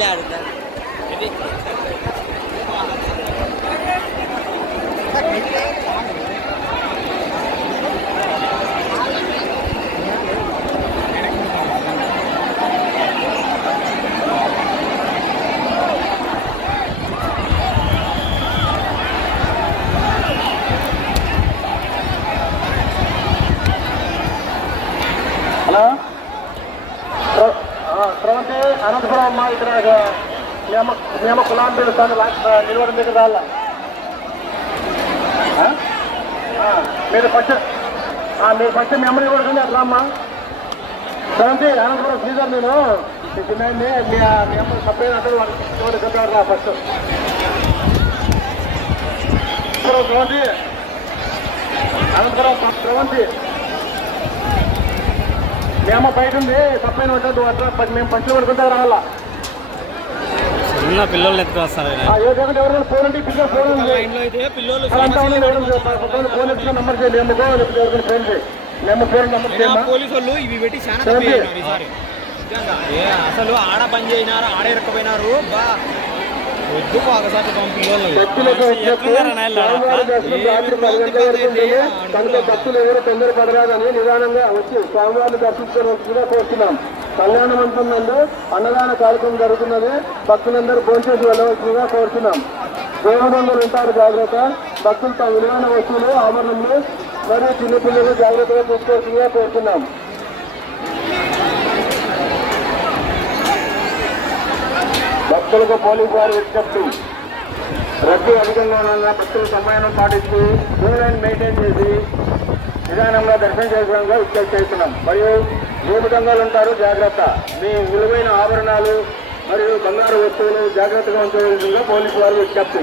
ileride. Evet. Hello? ఆ, అనంతపురం అమ్మ ఇక్కడ మీ నియమ మీ అమ్మ కులాన్ని పిలుస్తాను నిలవడం దగ్గర రాళ్ళ. మీరు ఫస్ట్ మీరు ఫస్ట్ మెమరీ అమ్మని కూడా అట్లా అమ్మా స్రవంతి అనంతపురం శ్రీధర్ నేను. మీ మీ మీ అమ్మ సపరేట్ అంటే వాడు చెప్పాడు రా ఫస్ట్. అనంతపురం ప్రవంతి. అనంతపురం స్రవంతి మీ అమ్మ బయట ఉంది. తప్పైన ఉంటుంది అట్లా పది- మేము పంచులు పడుకుంటా రావాలా? చిన్న పిల్లల్ని ఎత్తుకు వస్తారు మేము పోలీసు వాళ్ళు ఇవి పెట్టి చాలా అసలు ఆడ పని చేయినారు ఆడే ఇరకపోయినారు బా. వద్దు ఒకసారి కనుక భక్తులు ఎవరు తొందరపడరాదని నిదానంగా వచ్చి స్వామివారిని దర్శించవలసిందిగా కోరుతున్నాం కళ్యాణ మండపం నందు అన్నదాన కార్యక్రమం జరుగుతున్నది భక్తులందరూ భోంచేసి వెళ్ళవలసిందిగా కోరుతున్నాం దేవదంగులు ఉంటారు జాగ్రత్త భక్తులు తమ విలువైన వస్తువులు ఆభరణములు మరియు చిన్నపిల్లలు జాగ్రత్తగా చూసుకోవాల్సిందిగా కోరుతున్నాం. భక్తులకు పోలీసు వారు విజ్ఞప్తి. రద్దీ అధికంగా ఉన్న భక్తులు సమయాన్ని పాటిస్తూ క్యూ లైన్ మెయింటైన్ చేసి నిదానంగా దర్శనం చేసుకోవడంగా విజ్ఞప్తి చేస్తున్నాం. మరియు ఏ ఉంటారు జాగ్రత్త. మీ విలువైన ఆభరణాలు మరియు బంగారు వస్తువులు జాగ్రత్తగా ఉంచే విధంగా పోలీసు వారు విజ్ఞప్తి.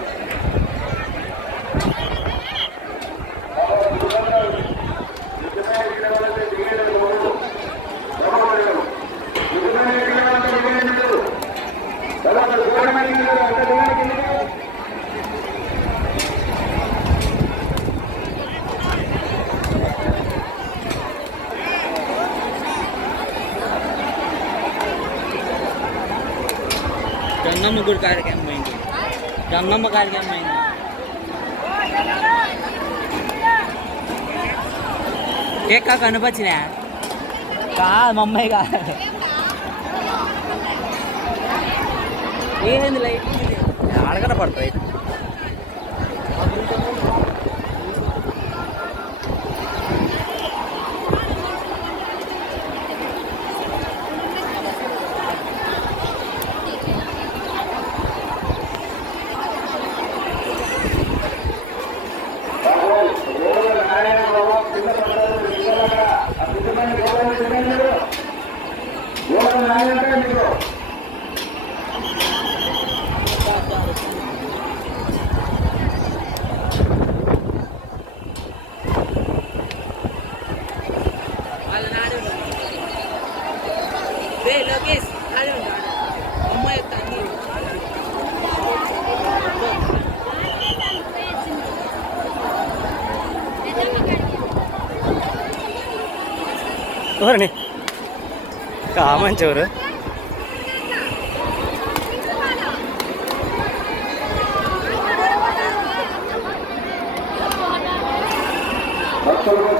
గంగమ్మ గుడి కాడికి పోయింది? గంగమ్మ కాడికి పోయింది? కేక్ కనిపించినా కాదు మా అమ్మాయి కాదు. ఏంది లైట్? అడగన పడతాయి లోకేష్ అమ్మాయి తన్ని ఎవరండి కామంచోరు భక్త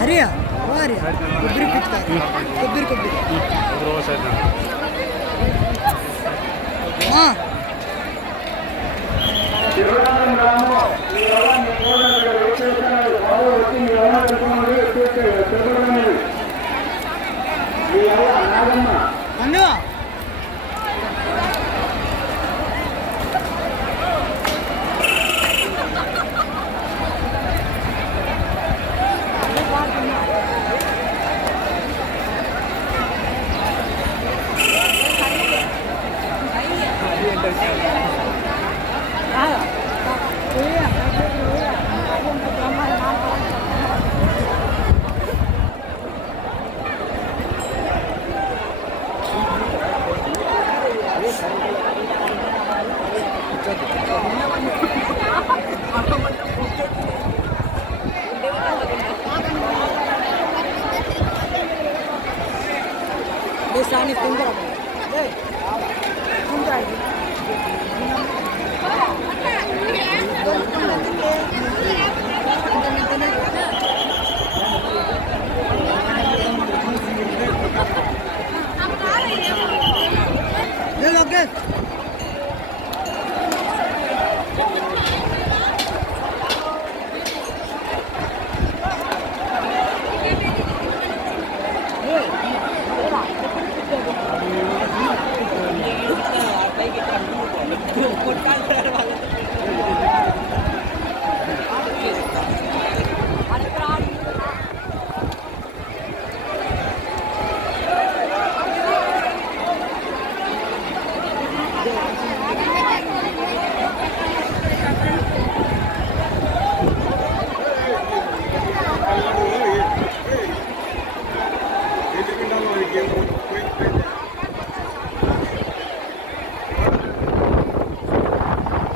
ಹರಿಯಾ ಓ ಹರಿಯಾ ಕೊಬ್ಬರಿ ಕೊಬ್ಬರಿ ಕೊಬ್ಬರಿ ಕೊಬ್ಬರಿ ಹಾಂ அண்ணா